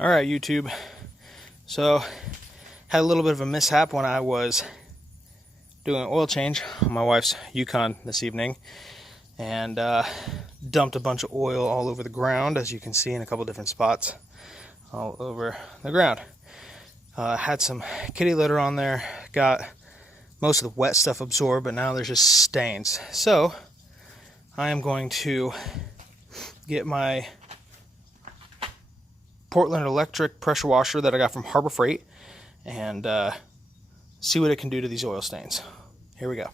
All right, YouTube. So, had a little bit of a mishap when I was doing an oil change on my wife's Yukon this evening, and dumped a bunch of oil all over the ground, as you can see in a couple different spots all over the ground. Had some kitty litter on there, got most of the wet stuff absorbed, but now there's just stains. So I am going to get my Portland Electric pressure washer that I got from Harbor Freight and see what it can do to these oil stains. Here we go.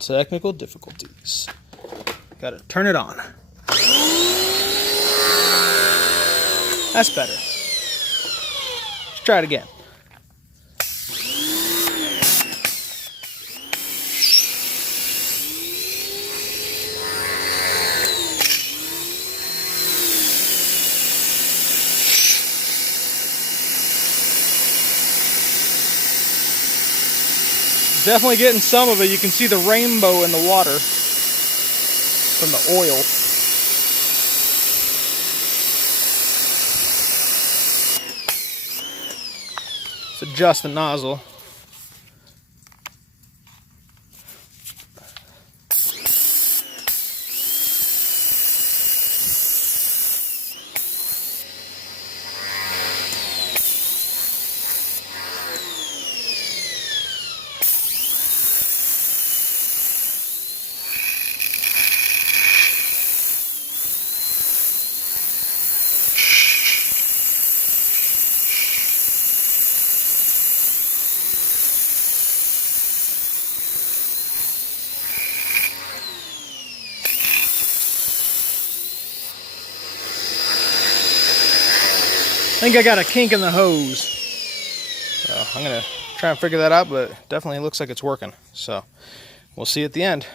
Technical difficulties. Gotta turn it on. That's better. Let's try it again. Definitely getting some of it. You can see the rainbow in the water from the oil. Let's adjust the nozzle. I think I got a kink in the hose. So I'm gonna try and figure that out, but definitely looks like it's working. So we'll see at the end.